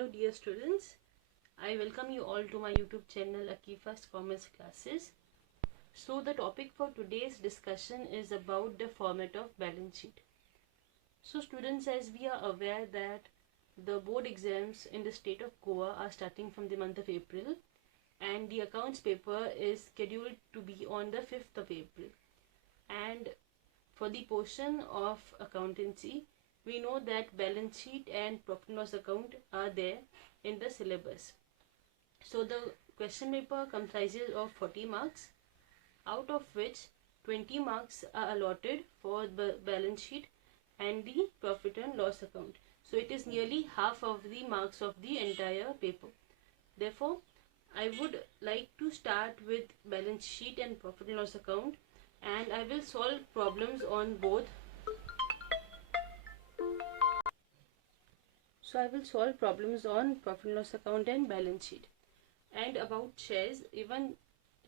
Hello dear students, I welcome you all to my YouTube channel Akifa's Commerce Classes. So the topic for today's discussion is about the format of balance sheet. So students, as we are aware that the board exams in the state of Goa are starting from the month of April, and the accounts paper is scheduled to be on the 5th of April. And for the portion of accountancy, we know that balance sheet and profit and loss account are there in the syllabus. So the question paper comprises of 40 marks, out of which 20 marks are allotted for the balance sheet and the profit and loss account. So it is nearly half of the marks of the entire paper. Therefore, I would like to start with balance sheet and profit and loss account, and I will solve problems on both. So I will solve problems on profit and loss account and balance sheet. And about shares, even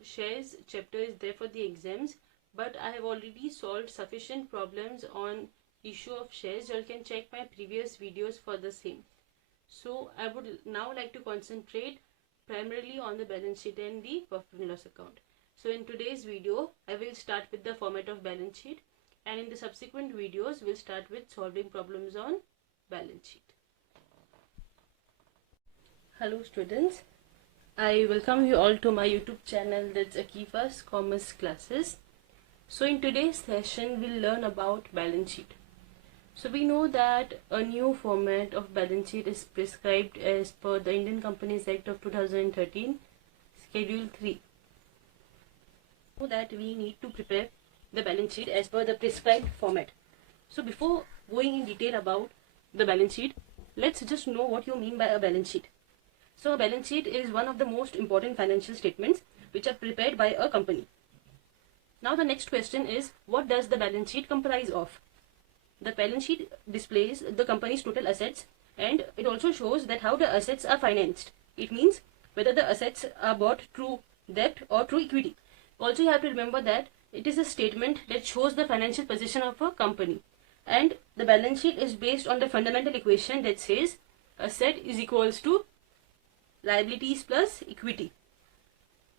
shares chapter is there for the exams, but I have already solved sufficient problems on issue of shares. You can check my previous videos for the same. So I would now like to concentrate primarily on the balance sheet and the profit and loss account. So in today's video, I will start with the format of balance sheet, and in the subsequent videos, we'll start with solving problems on balance sheet. Hello students, I welcome you all to my YouTube channel, that's Akifa's Commerce Classes. So in today's session, we'll learn about balance sheet. So we know that a new format of balance sheet is prescribed as per the Indian Companies Act of 2013, Schedule 3. So that we need to prepare the balance sheet as per the prescribed format. So before going in detail about the balance sheet, let's just know what you mean by a balance sheet. So a balance sheet is one of the most important financial statements which are prepared by a company. Now the next question is, what does the balance sheet comprise of? The balance sheet displays the company's total assets, and it also shows that how the assets are financed. It means whether the assets are bought through debt or through equity. Also, you have to remember that it is a statement that shows the financial position of a company, and the balance sheet is based on the fundamental equation that says asset is equals to liabilities plus equity.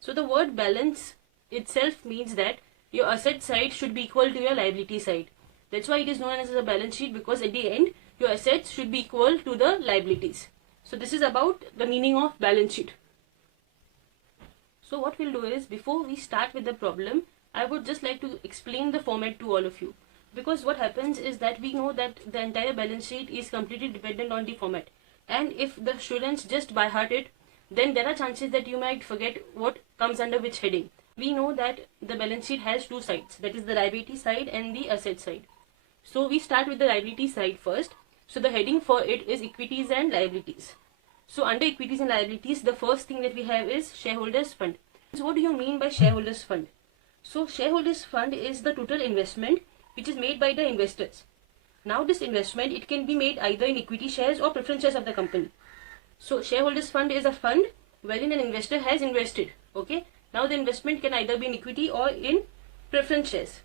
So the word balance itself means that your asset side should be equal to your liability side. That's why it is known as a balance sheet, because at the end your assets should be equal to the liabilities. So this is about the meaning of balance sheet. So what we'll do is, before we start with the problem, I would just like to explain the format to all of you, because what happens is that we know that the entire balance sheet is completely dependent on the format, and if the students just by heart it, then there are chances that you might forget what comes under which heading. We know that the balance sheet has two sides, that is the liability side and the asset side. So we start with the liability side first. So the heading for it is equities and liabilities. So under equities and liabilities, the first thing that we have is shareholders fund. So what do you mean by shareholders fund? So shareholders fund is the total investment which is made by the investors. Now this investment, it can be made either in equity shares or preference shares of the company. So shareholders fund is a fund wherein an investor has invested. Okay. Now the investment can either be in equity or in preference shares.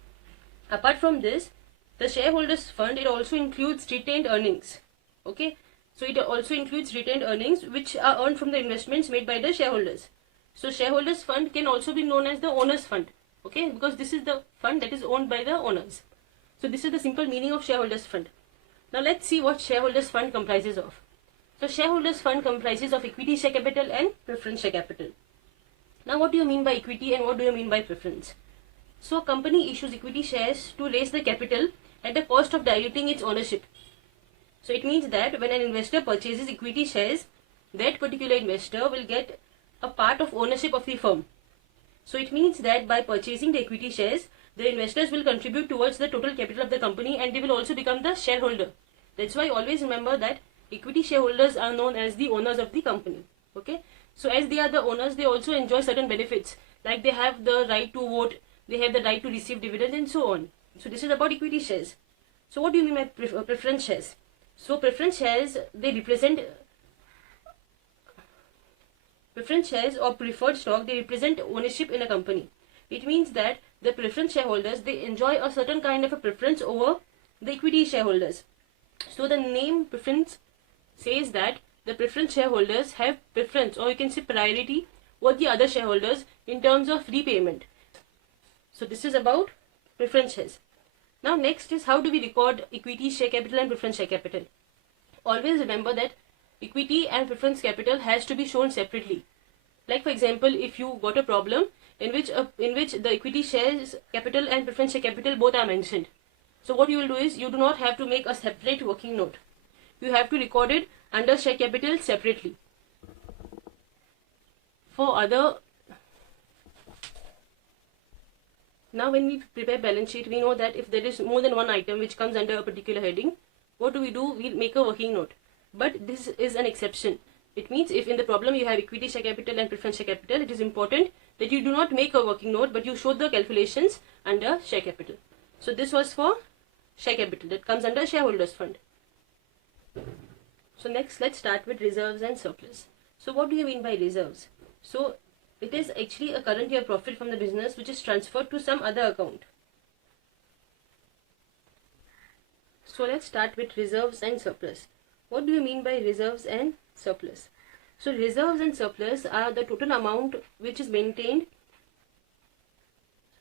Apart from this, the shareholders fund, it also includes retained earnings. Okay. So it also includes retained earnings which are earned from the investments made by the shareholders. So shareholders fund can also be known as the owners fund. Okay. Because this is the fund that is owned by the owners. So this is the simple meaning of shareholders fund. Now let's see what shareholders fund comprises of. So shareholders fund comprises of equity share capital and preference share capital. Now what do you mean by equity and what do you mean by preference? So a company issues equity shares to raise the capital at the cost of diluting its ownership. So it means that when an investor purchases equity shares, that particular investor will get a part of ownership of the firm. So it means that by purchasing the equity shares, the investors will contribute towards the total capital of the company, and they will also become the shareholder. That's why always remember that equity shareholders are known as the owners of the company. Okay. So as they are the owners, they also enjoy certain benefits, like they have the right to vote, they have the right to receive dividends, and so on. So this is about equity shares. So what do you mean by preference shares? So preference shares, they represent preference shares or preferred stock, they represent ownership in a company. It means that the preference shareholders, they enjoy a certain kind of a preference over the equity shareholders. So the name preference says that the preference shareholders have preference, or you can say priority, over the other shareholders in terms of repayment. So this is about preference shares. Now next is how do we record equity share capital and preference share capital. Always remember that equity and preference capital has to be shown separately. Like for example, if you got a problem in which the equity shares capital and preference share capital both are mentioned. So what you will do is you do not have to make a separate working note. You have to record it under share capital separately. Now when we prepare balance sheet, we know that if there is more than one item which comes under a particular heading, what do? We make a working note. But this is an exception. It means if in the problem you have equity share capital and preference share capital, it is important that you do not make a working note, but you show the calculations under share capital. So this was for share capital that comes under shareholders fund. So next, let's start with reserves and surplus. So what do you mean by reserves? So it is actually a current year profit from the business which is transferred to some other account. So let's start with reserves and surplus. What do you mean by reserves and surplus? So reserves and surplus are the total amount which is maintained.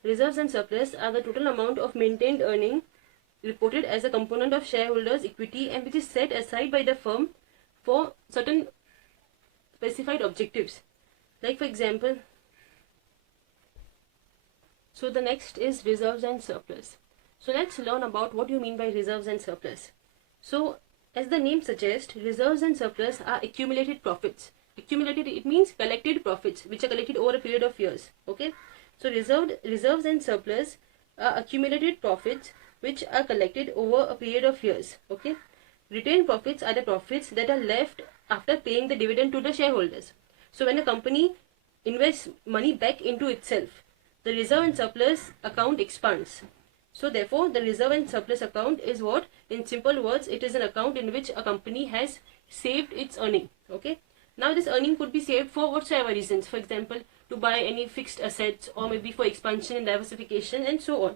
Reserves and surplus are the total amount of maintained earning reported as a component of shareholders' equity and which is set aside by the firm for certain specified objectives. Like for example, so the next is reserves and surplus. So let's learn about what you mean by reserves and surplus. So as the name suggests, reserves and surplus are accumulated profits. Accumulated, it means collected profits which are collected over a period of years. Okay. So reserves and surplus are accumulated profits which are collected over a period of years. Okay. Retained profits are the profits that are left after paying the dividend to the shareholders. So when a company invests money back into itself, the reserve and surplus account expands. So therefore, the reserve and surplus account is what? In simple words, it is an account in which a company has saved its earning. Okay. Now this earning could be saved for whatsoever reasons. For example, to buy any fixed assets, or maybe for expansion and diversification and so on.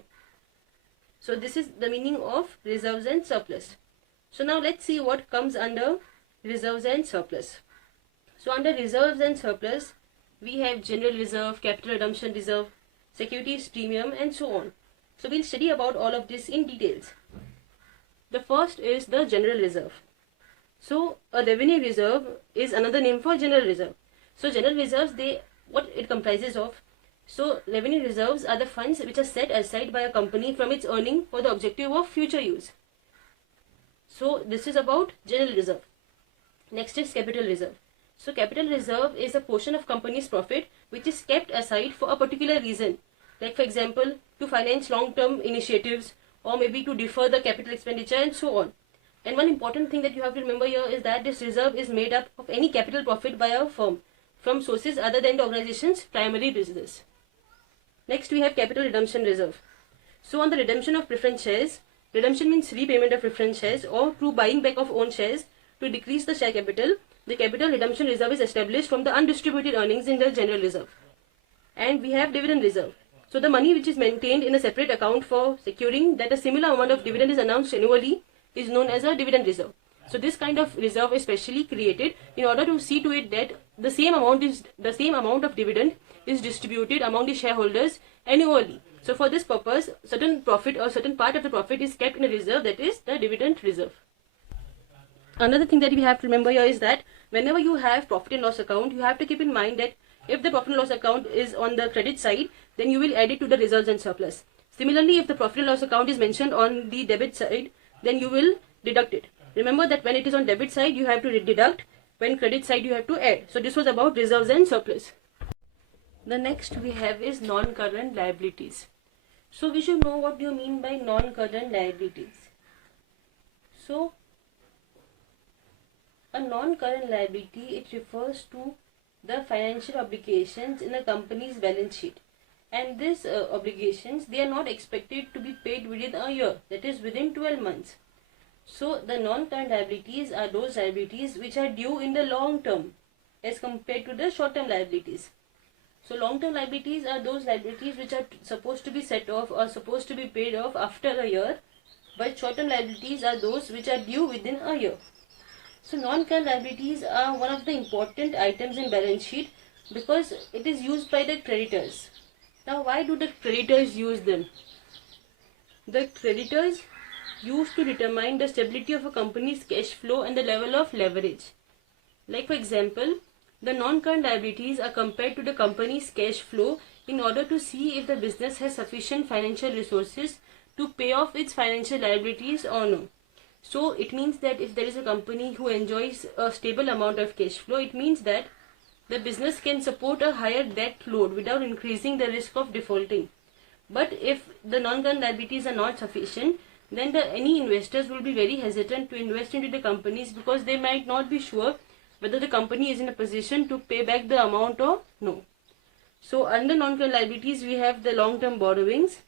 So this is the meaning of reserves and surplus. So now let's see what comes under reserves and surplus. So under reserves and surplus, we have general reserve, capital redemption reserve, securities premium and so on. So we'll study about all of this in details. The first is the general reserve. So a revenue reserve is another name for general reserve. So general reserves, what it comprises of? So revenue reserves are the funds which are set aside by a company from its earning for the objective of future use. So this is about general reserve. Next is capital reserve. So capital reserve is a portion of company's profit which is kept aside for a particular reason. Like for example, to finance long-term initiatives, or maybe to defer the capital expenditure and so on. And one important thing that you have to remember here is that this reserve is made up of any capital profit by a firm from sources other than the organization's primary business. Next we have capital redemption reserve. So on the redemption of preference shares, redemption means repayment of preference shares or through buying back of own shares to decrease the share capital, the capital redemption reserve is established from the undistributed earnings in the general reserve. And we have dividend reserve. So the money which is maintained in a separate account for securing that a similar amount of dividend is announced annually is known as a dividend reserve. So this kind of reserve is specially created in order to see to it that the same amount of dividend is distributed among the shareholders annually. So for this purpose, certain profit or certain part of the profit is kept in a reserve, that is the dividend reserve. Another thing that we have to remember here is that whenever you have profit and loss account, you have to keep in mind that if the profit and loss account is on the credit side, then you will add it to the reserves and surplus. Similarly, if the profit and loss account is mentioned on the debit side, then you will deduct it. Remember that when it is on debit side, you have to deduct. When credit side, you have to add. So this was about reserves and surplus. The next we have is non-current liabilities. So we should know what do you mean by non-current liabilities. So a non-current liability, it refers to the financial obligations in a company's balance sheet. And these obligations, they are not expected to be paid within a year, that is within 12 months. So the non-current liabilities are those liabilities which are due in the long term as compared to the short-term liabilities. So long-term liabilities are those liabilities which are supposed to be set off or supposed to be paid off after a year, but short-term liabilities are those which are due within a year. So non-current liabilities are one of the important items in balance sheet because it is used by the creditors. Now why do the creditors use them? The creditors used to determine the stability of a company's cash flow and the level of leverage. Like for example, the non-current liabilities are compared to the company's cash flow in order to see if the business has sufficient financial resources to pay off its financial liabilities or no. So it means that if there is a company who enjoys a stable amount of cash flow, it means that the business can support a higher debt load without increasing the risk of defaulting. But if the non-current liabilities are not sufficient, then any investors will be very hesitant to invest into the companies because they might not be sure whether the company is in a position to pay back the amount or no. So under non-current liabilities, we have the long-term borrowings.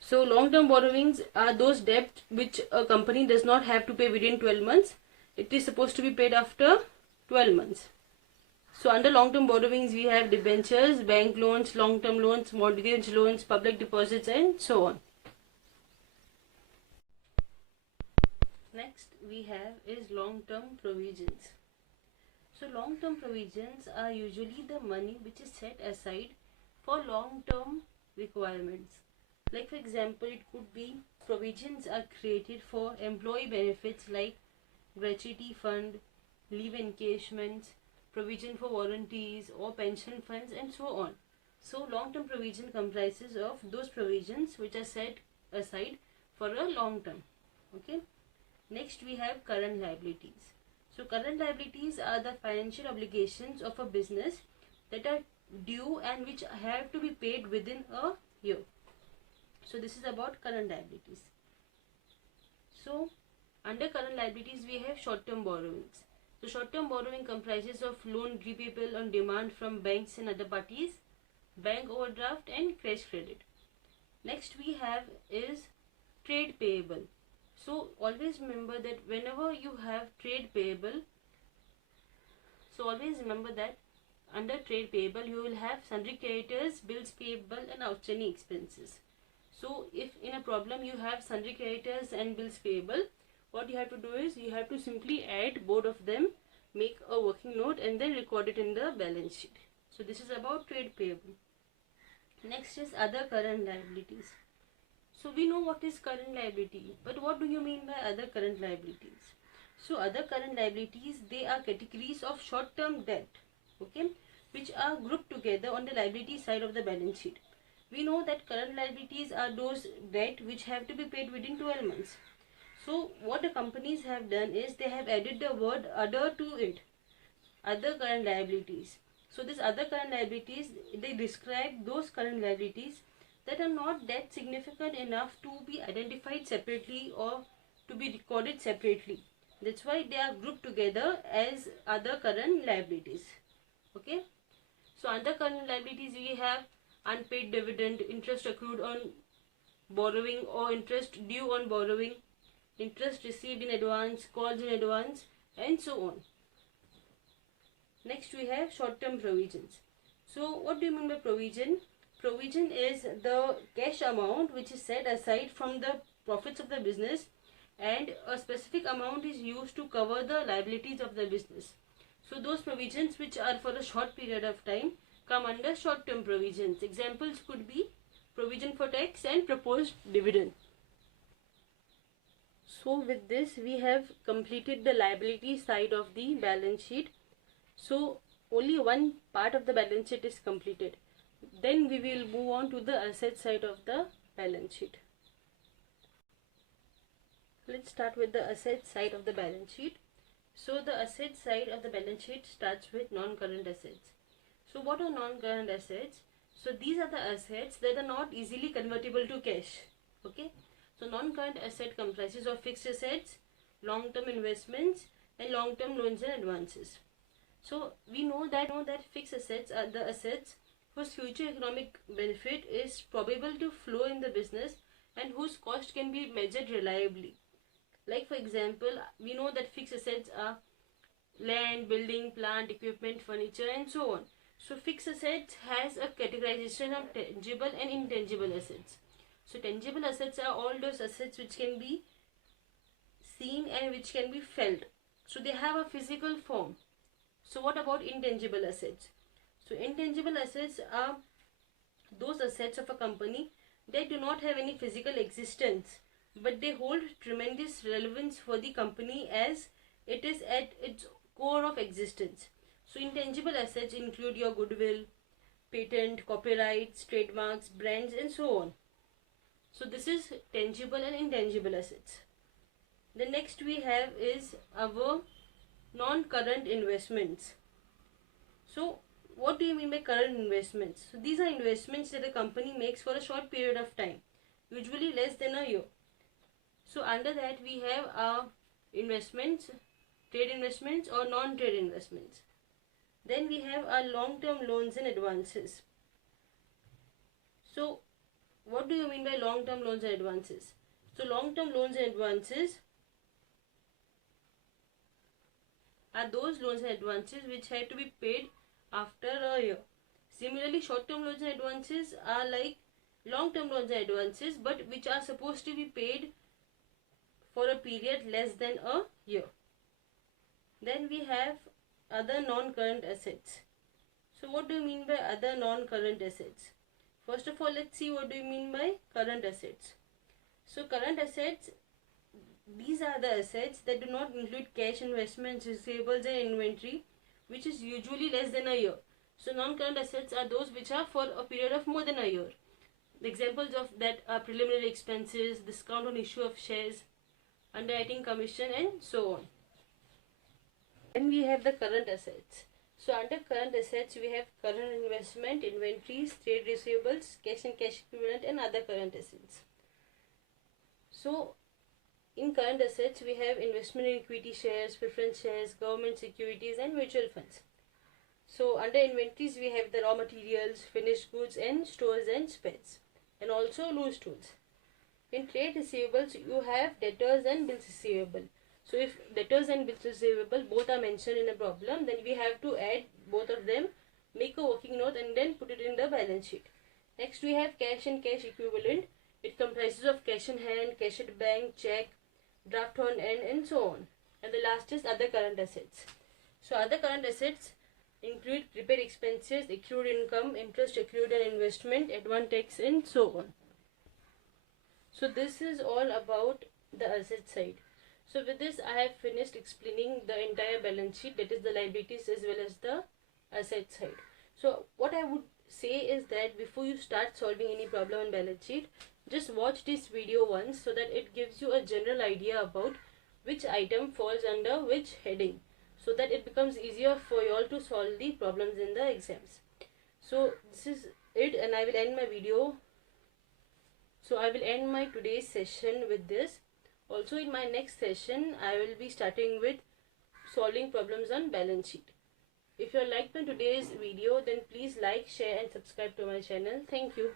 So long-term borrowings are those debts which a company does not have to pay within 12 months. It is supposed to be paid after 12 months. So under long-term borrowings, we have debentures, bank loans, long-term loans, mortgage loans, public deposits, and so on. Next we have is long-term provisions. So long-term provisions are usually the money which is set aside for long-term requirements. Like for example, it could be provisions are created for employee benefits like gratuity fund, leave encasements, provision for warranties or pension funds, and so on. So long-term provision comprises of those provisions which are set aside for a long term. Okay. Next we have current liabilities. So current liabilities are the financial obligations of a business that are due and which have to be paid within a year. So this is about current liabilities. So under current liabilities we have short-term borrowings. So short-term borrowing comprises of loan repayable on demand from banks and other parties, bank overdraft, and cash credit. Next we have is trade payable. So always remember that whenever you have trade payable, so always remember that under trade payable you will have sundry creditors, bills payable, and outstanding expenses. So if in a problem you have sundry creditors and bills payable, what you have to do is you have to simply add both of them, make a working note, and then record it in the balance sheet. So this is about trade payable. Next is other current liabilities. So we know what is current liability, but what do you mean by other current liabilities? So other current liabilities, they are categories of short-term debt, okay, which are grouped together on the liability side of the balance sheet. We know that current liabilities are those debt which have to be paid within 12 months. So what the companies have done is they have added the word other to it, other current liabilities. So this other current liabilities, they describe those current liabilities that are not that significant enough to be identified separately or to be recorded separately. That's why they are grouped together as other current liabilities. Okay. So under current liabilities we have unpaid dividend, interest accrued on borrowing or interest due on borrowing, interest received in advance, calls in advance, and so on. Next we have short-term provisions. So what do you mean by provision? Provision is the cash amount which is set aside from the profits of the business, and a specific amount is used to cover the liabilities of the business. So those provisions which are for a short period of time come under short-term provisions. Examples could be provision for tax and proposed dividend. So with this we have completed the liability side of the balance sheet. So only one part of the balance sheet is completed. Then we will move on to the asset side of the balance sheet. Let's start with the asset side of the balance sheet. So the asset side of the balance sheet starts with non-current assets. So what are non-current assets? So these are the assets that are not easily convertible to cash. Okay. So non-current asset comprises of fixed assets, long-term investments, and long-term loans and advances. So we know that fixed assets are the assets whose future economic benefit is probable to flow in the business and whose cost can be measured reliably. Like for example, we know that fixed assets are land, building, plant, equipment, furniture, and so on. So fixed assets has a categorization of tangible and intangible assets. So tangible assets are all those assets which can be seen and which can be felt. So they have a physical form. So what about intangible assets? So intangible assets are those assets of a company that do not have any physical existence, but they hold tremendous relevance for the company as it is at its core of existence. So intangible assets include your goodwill, patent, copyrights, trademarks, brands, and so on. So this is tangible and intangible assets. The next we have is our non-current investments. So what do you mean by current investments? So these are investments that a company makes for a short period of time, usually less than a year. So under that we have our investments, trade investments or non-trade investments. Then we have our long-term loans and advances. So what do you mean by long-term loans and advances? So long-term loans and advances are those loans and advances which have to be paid after a year. Similarly, short-term loans and advances are like long-term loans and advances but which are supposed to be paid for a period less than a year. Then we have other non-current assets. So what do you mean by other non-current assets? First of all, let's see what do you mean by current assets. So current assets, these are the assets that do not include cash, investments, receivables and inventory, which is usually less than a year. So non-current assets are those which are for a period of more than a year. The examples of that are preliminary expenses, discount on issue of shares, underwriting commission and so on. Then we have the current assets. So under current assets we have current investment, inventories, trade receivables, cash and cash equivalent and other current assets. So in current assets we have investment in equity shares, preference shares, government securities and mutual funds. So under inventories we have the raw materials, finished goods and stores and spares, and also loose tools. In trade receivables you have debtors and bills receivable. So if debtors and bills receivable both are mentioned in a problem, then we have to add both of them, make a working note and then put it in the balance sheet. Next we have cash and cash equivalent. It comprises of cash in hand, cash at bank, check, draft on hand and so on. And the last is other current assets. So other current assets include prepaid expenses, accrued income, interest accrued on investment, advance tax and so on. So this is all about the asset side. So with this I have finished explaining the entire balance sheet, that is the liabilities as well as the asset side. So what I would say is that before you start solving any problem in balance sheet, just watch this video once so that it gives you a general idea about which item falls under which heading, so that it becomes easier for you all to solve the problems in the exams. So this is it and I will end my video. So I will end my today's session with this. Also in my next session I will be starting with solving problems on balance sheet. If you liked my today's video, then please like, share and subscribe to my channel. Thank you.